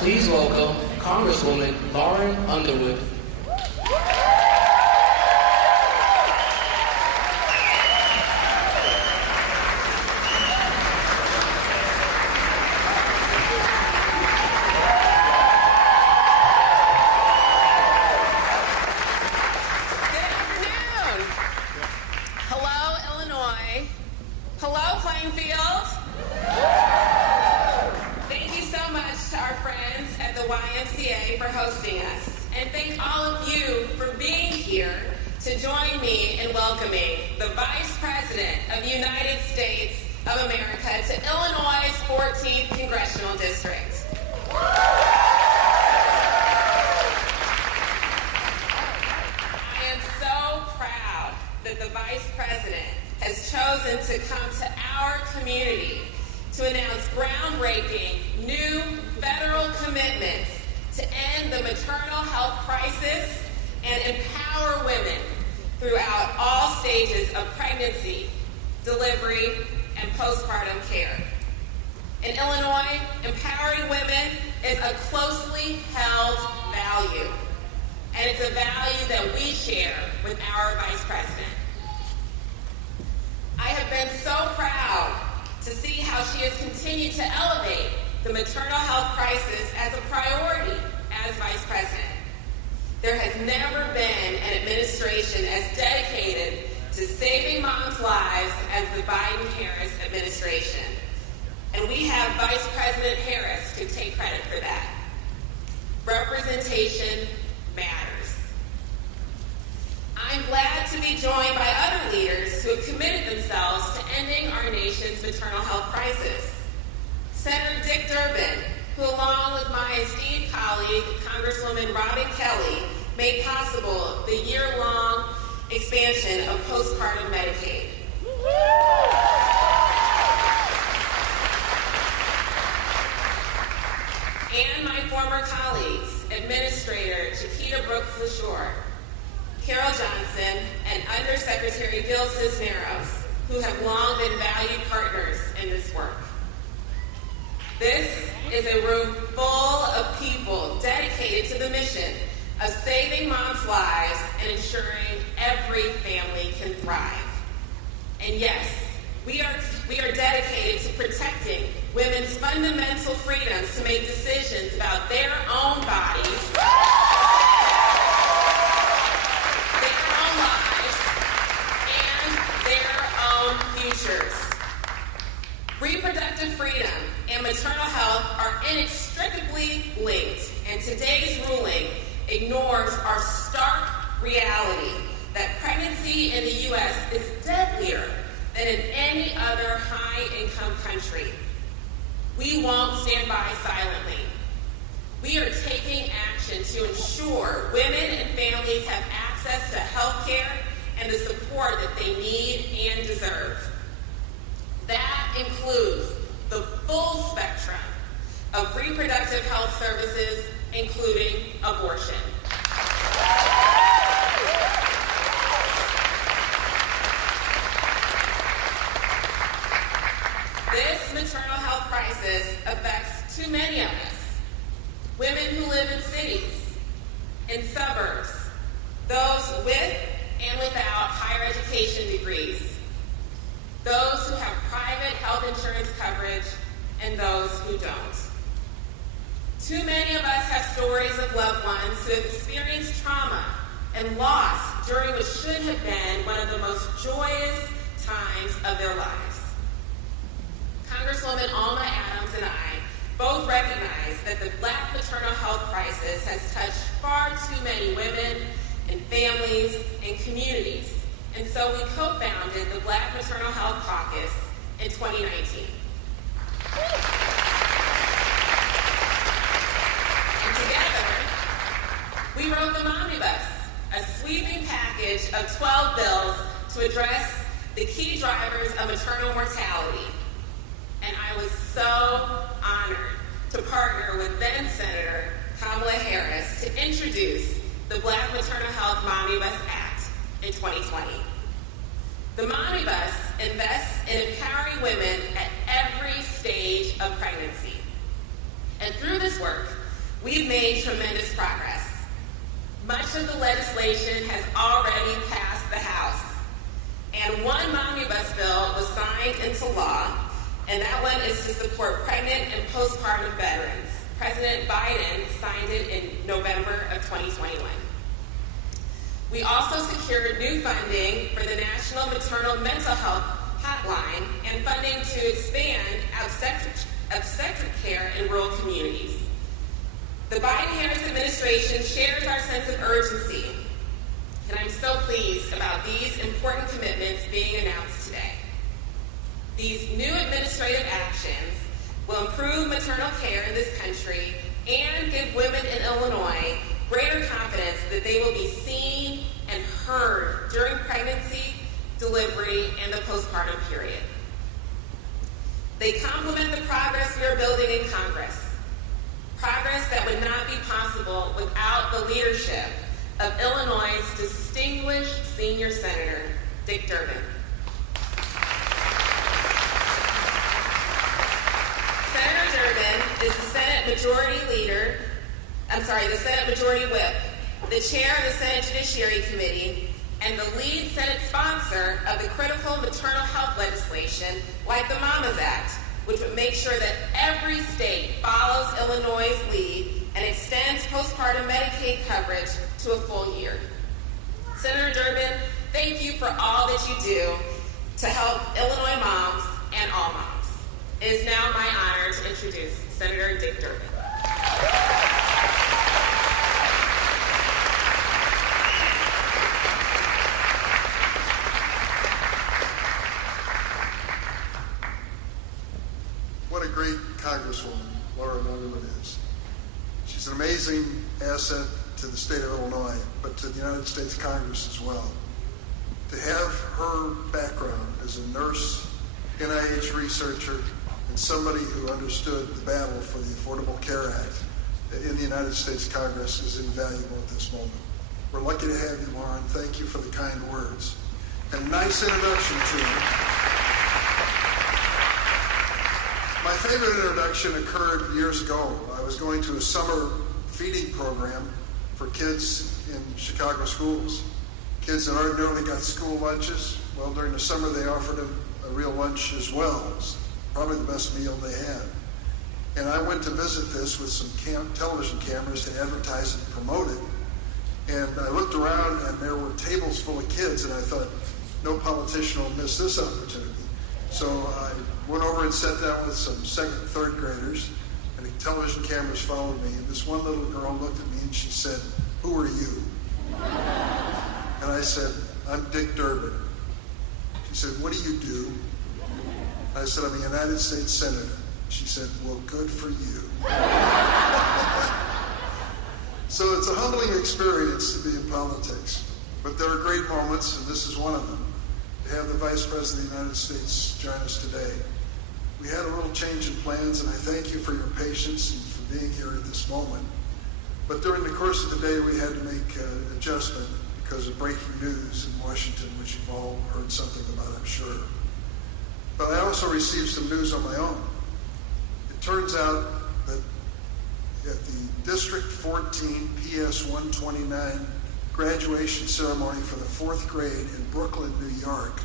Please welcome Congresswoman Lauren Underwood. for hosting us, and thank all of you for being here to join me in welcoming the Vice President of the United States of America to Illinois' 14th Congressional District. I am so proud that the Vice President has chosen to come to our community to announce groundbreaking new federal commitments to end the maternal health crisis and empower women throughout all stages of pregnancy, delivery, and postpartum care. In Illinois, empowering women is a closely held value, and it's a value that we share with our Vice President. I have been so proud to see how she has continued to elevate the maternal health crisis as a priority as Vice President. There has never been an administration as dedicated to saving moms' lives as the Biden-Harris administration. And we have Vice President Harris to take credit for that. Representation matters. I'm glad to be joined by other leaders who have committed themselves to ending our nation's maternal health crisis. Senator Dick Durbin, who along with my esteemed colleague, Congresswoman Robin Kelly, made possible the year-long expansion of postpartum Medicaid. And my former colleagues, Administrator Chiquita Brooks-LaSure, Carol Johnson, and Undersecretary Gil Cisneros, who have long been valued partners in this work. This is a room full of people dedicated to the mission of saving moms' lives and ensuring every family can thrive. And yes, we are dedicated to protecting women's fundamental freedoms to make decisions about their own bodies, their own lives, and their own futures. Reproductive freedom and maternal health are inextricably linked, and today's ruling ignores our stark reality that pregnancy in the U.S. is deadlier than in any other high-income country. We won't stand by silently. We are taking action to ensure women and families have access to health care and the support that they need and deserve. That includes the full spectrum of reproductive health services, including abortion. This maternal health crisis affects too many of us. Women who live in cities, in suburbs, those with and without higher education degrees, those who have private health insurance coverage, and those who don't. Too many of us have stories of loved ones who have experienced trauma and loss during what should have been one of the most joyous times of their lives. Congresswoman Alma Adams and I both recognize that the Black maternal health crisis has touched far too many women and families and communities, and so we co-founded the Black Maternal Health Caucus in 2019. And together, we wrote the Momnibus, a sweeping package of 12 bills to address the key drivers of maternal mortality. And I was so honored to partner with then Senator Kamala Harris to introduce the Black Maternal Health Momnibus Act in 2020. The Momnibus invests in empowering women at every stage of pregnancy. And through this work, we've made tremendous progress. Much of the legislation has already passed the House, and one omnibus bill was signed into law, and that one is to support pregnant and postpartum veterans. President Biden signed it in November of 2021. We also secured new funding for the National Maternal Mental Health Hotline and funding to expand obstetric care in rural communities. The Biden-Harris administration shares our sense of urgency, and I'm so pleased about these important commitments being announced today. These new administrative actions will improve maternal care in this country and give women in Illinois greater confidence that they will be seen and heard during pregnancy, delivery, and the postpartum period. They complement the progress we are building in Congress, progress that would not be possible without the leadership of Illinois' distinguished senior senator, Dick Durbin. Senator Durbin is the Senate Majority Whip, the chair of the Senate Judiciary Committee, and the lead Senate sponsor of the critical maternal health legislation like the Mamas Act, which would make sure that every state follows Illinois' lead and extends postpartum Medicaid coverage to a full year. Senator Durbin, thank you for all that you do to help Illinois moms and all moms. It is now my honor to introduce Senator Dick Durbin. What a great Congresswoman Laura Underwood is. She's an amazing asset to the state of Illinois, but to the United States Congress as well. To have her background as a nurse, NIH researcher, and somebody who understood the battle for the Affordable Care Act in the United States Congress is invaluable at this moment. We're lucky to have you, Lauren. Thank you for the kind words. And a nice introduction to you. My favorite introduction occurred years ago. I was going to a summer feeding program for kids in Chicago schools. Kids that ordinarily got school lunches, well, during the summer they offered them a real lunch as well. It was probably the best meal they had. And I went to visit this with some television cameras to advertise and promote it. And I looked around and there were tables full of kids, and I thought, no politician will miss this opportunity. So I went over and sat down with some second and third graders, and the television cameras followed me. And this one little girl looked at me and she said, "Who are you?" And I said, "I'm Dick Durbin." She said, "What do you do?" I said, "I'm a United States Senator." She said, "Well, good for you." So it's a humbling experience to be in politics, but there are great moments, and this is one of them. To have the Vice President of the United States join us today. We had a little change in plans, and I thank you for your patience and for being here at this moment. But during the course of the day, we had to make an adjustment because of breaking news in Washington, which you've all heard something about, I'm sure. But I also received some news on my own. It turns out that at the District 14 PS 129 graduation ceremony for the 4th grade in Brooklyn, New York,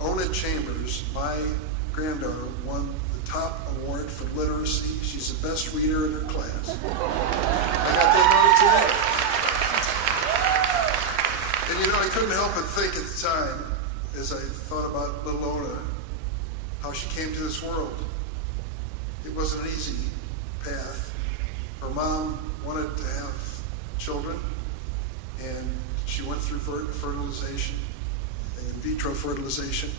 Ona Chambers, my granddaughter, won the top award for literacy. She's the best reader in her class. I got that note today. And you know, I couldn't help but think at the time, as I thought about little Ona, how she came to this world. It wasn't an easy path. Her mom wanted to have children, and she went through fertilization, in vitro fertilization,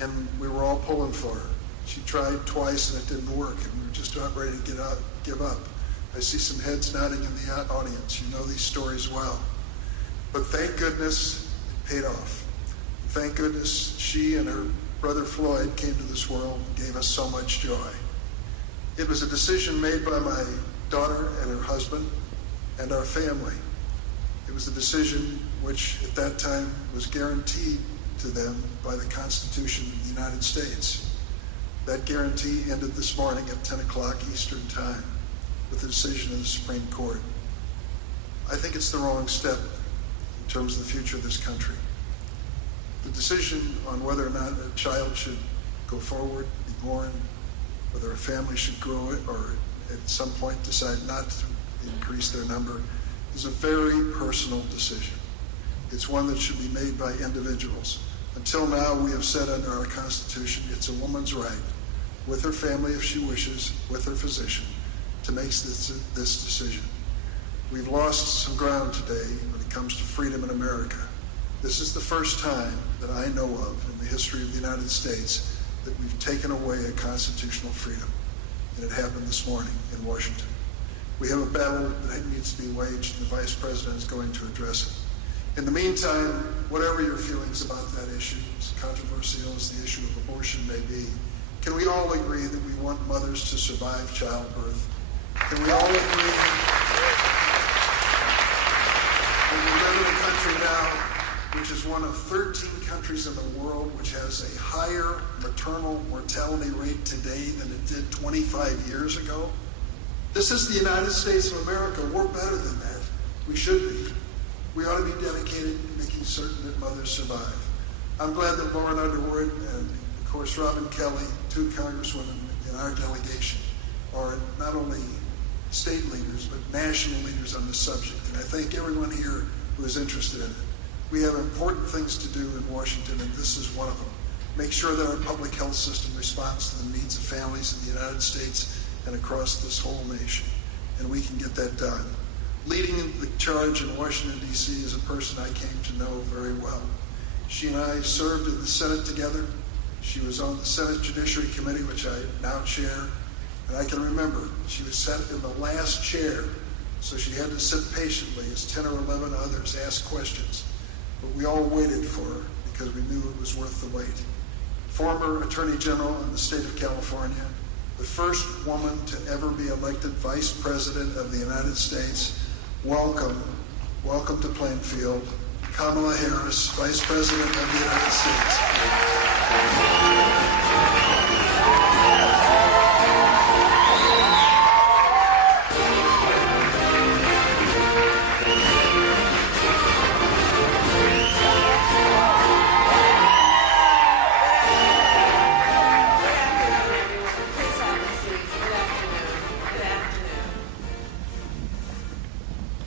and we were all pulling for her. She tried twice and it didn't work, and we were just about ready to give up. I see some heads nodding in the audience. You know these stories well. But thank goodness it paid off. Thank goodness she and her brother Floyd came to this world and gave us so much joy. It was a decision made by my daughter and her husband and our family. It was a decision which at that time was guaranteed to them by the Constitution of the United States. That guarantee ended this morning at 10 o'clock Eastern Time. with the decision of the Supreme Court. I think it's the wrong step in terms of the future of this country. The decision on whether or not a child should go forward, be born, whether a family should grow it or at some point decide not to increase their number, is a very personal decision. It's one that should be made by individuals. Until now, we have said under our Constitution, it's a woman's right, with her family if she wishes, with her physician, to make this decision. We've lost some ground today when it comes to freedom in America. This is the first time that I know of in the history of the United States that we've taken away a constitutional freedom. And it happened this morning in Washington. We have a battle that needs to be waged, and the Vice President is going to address it. In the meantime, whatever your feelings about that issue, as controversial as the issue of abortion may be, can we all agree that we want mothers to survive childbirth? Can we all agree that we live in a country now which is one of 13 countries in the world which has a higher maternal mortality rate today than it did 25 years ago? This is the United States of America. We're better than that. We should be. We ought to be dedicated to making certain that mothers survive. I'm glad that Lauren Underwood and, of course, Robin Kelly, two congresswomen in our delegation, are not only state leaders, but national leaders on this subject. And I thank everyone here who is interested in it. We have important things to do in Washington, and this is one of them. Make sure that our public health system responds to the needs of families in the United States and across this whole nation, and we can get that done. Leading the charge in Washington, D.C. is a person I came to know very well. She and I served in the Senate together. She was on the Senate Judiciary Committee, which I now chair, and I can remember she was set in the last chair, so she had to sit patiently as 10 or 11 others asked questions. But we all waited for her because we knew it was worth the wait. Former Attorney General in the state of California, the first woman to ever be elected Vice President of the United States. Welcome to Plainfield, Kamala Harris, Vice President of the United States.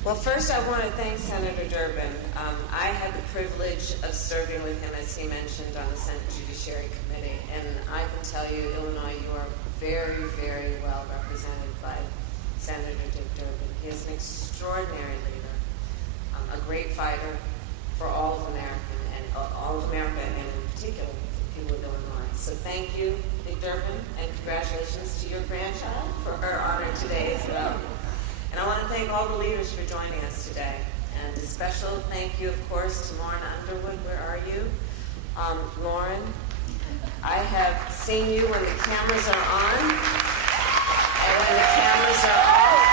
Well, first I want to thank Senator Durbin. I had the privilege of serving with him, as he mentioned, on the Senate Judiciary Committee, and I can tell you, Illinois, you are very, very well represented by Senator Dick Durbin. He is an extraordinary leader, a great fighter for all of America, and in particular the people of Illinois. So thank you, Dick Durbin, and congratulations to your grandchild for her honor today as well. And I want to thank all the leaders for joining us today. And a special thank you, of course, to Lauren Underwood. Where are you? Lauren, I have seen you when the cameras are on and when the cameras are off.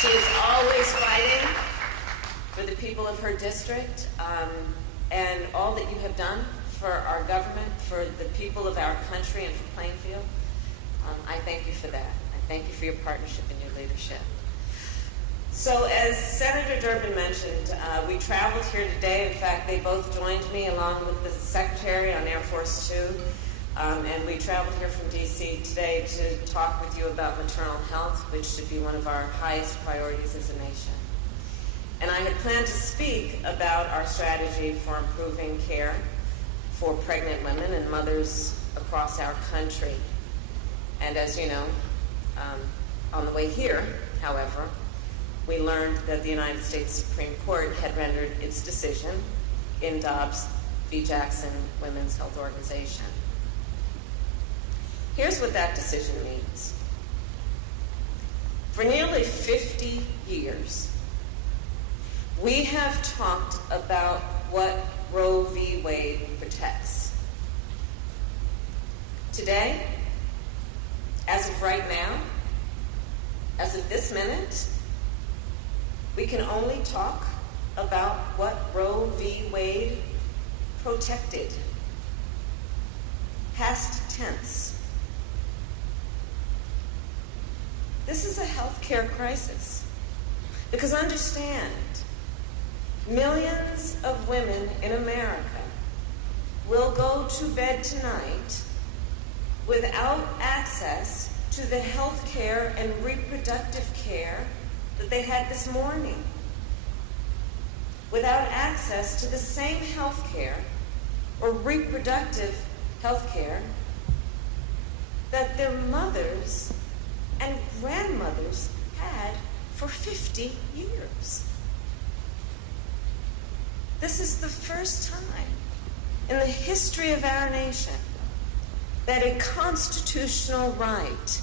She is always fighting for the people of her district, and all that you have done for our government, for the people of our country, and for Plainfield. I thank you for that. Thank you for your partnership and your leadership. So as Senator Durbin mentioned, we traveled here today. In fact, they both joined me along with the Secretary on Air Force Two. And we traveled here from D.C. today to talk with you about maternal health, which should be one of our highest priorities as a nation. And I had planned to speak about our strategy for improving care for pregnant women and mothers across our country. And as you know, on the way here, however, we learned that the United States Supreme Court had rendered its decision in Dobbs v. Jackson Women's Health Organization. Here's what that decision means. For nearly 50 years, we have talked about what Roe v. Wade protects. Today, as of right now, as of this minute, we can only talk about what Roe v. Wade protected. Past tense. this is a healthcare crisis. Because understand, millions of women in America will go to bed tonight without access to the health care and reproductive care that they had this morning, without access to the same health care or reproductive health care that their mothers and grandmothers had for 50 years. This is the first time in the history of our nation that a constitutional right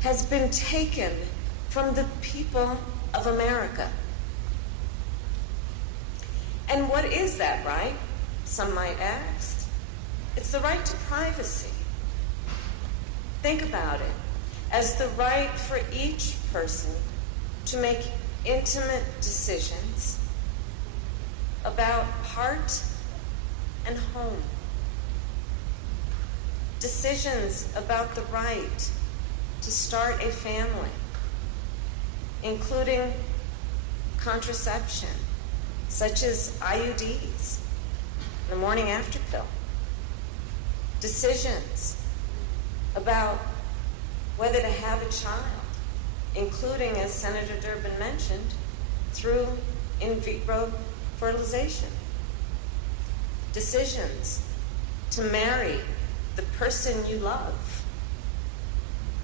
has been taken from the people of America. And what is that right? Some might ask. It's the right to privacy. Think about it as the right for each person to make intimate decisions about heart and home. Decisions about the right to start a family, including contraception, such as IUDs, the morning after pill. Decisions about whether to have a child, including, as Senator Durbin mentioned, through in vitro fertilization. Decisions to marry the person you love.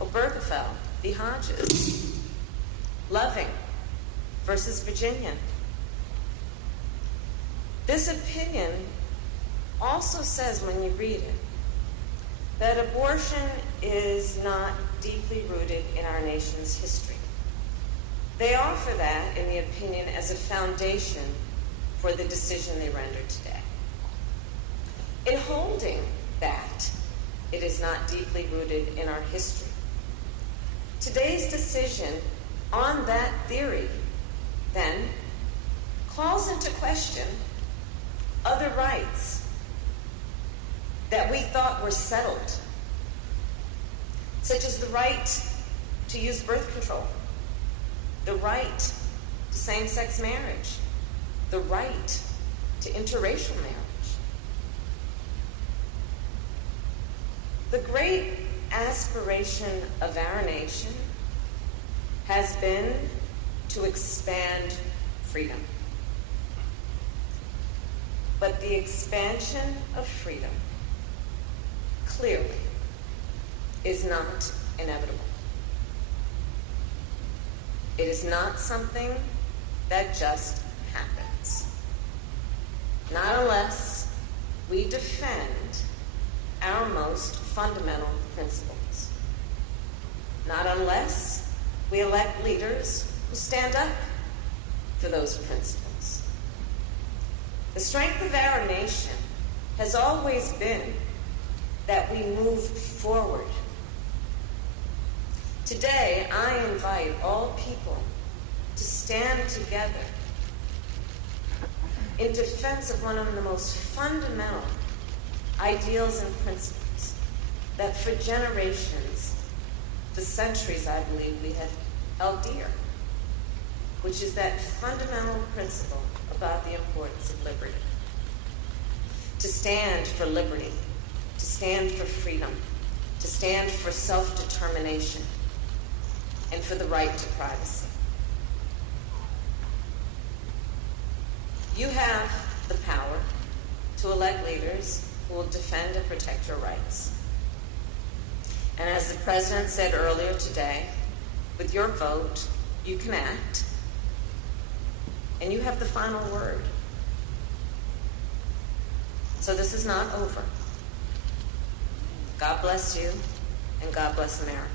Obergefell v. Hodges. Loving versus Virginia. This opinion also says, when you read it, that abortion is not deeply rooted in our nation's history. They offer that in the opinion as a foundation for the decision they rendered today. In holding that it is not deeply rooted in our history, today's decision on that theory then calls into question other rights that we thought were settled, such as the right to use birth control, the right to same-sex marriage, the right to interracial marriage. The great aspiration of our nation has been to expand freedom. But the expansion of freedom clearly is not inevitable. It is not something that just happens. Not unless we defend our most fundamental principles. Not unless we elect leaders who stand up for those principles. The strength of our nation has always been that we move forward. Today, I invite all people to stand together in defense of one of the most fundamental ideals and principles that for generations, for centuries, I believe, we have held dear, which is that fundamental principle about the importance of liberty. To stand for liberty, to stand for freedom, to stand for self-determination, and for the right to privacy. You have the power to elect leaders who will defend and protect your rights. And as the President said earlier today, with your vote, you can act, and you have the final word. So this is not over. God bless you, and God bless America.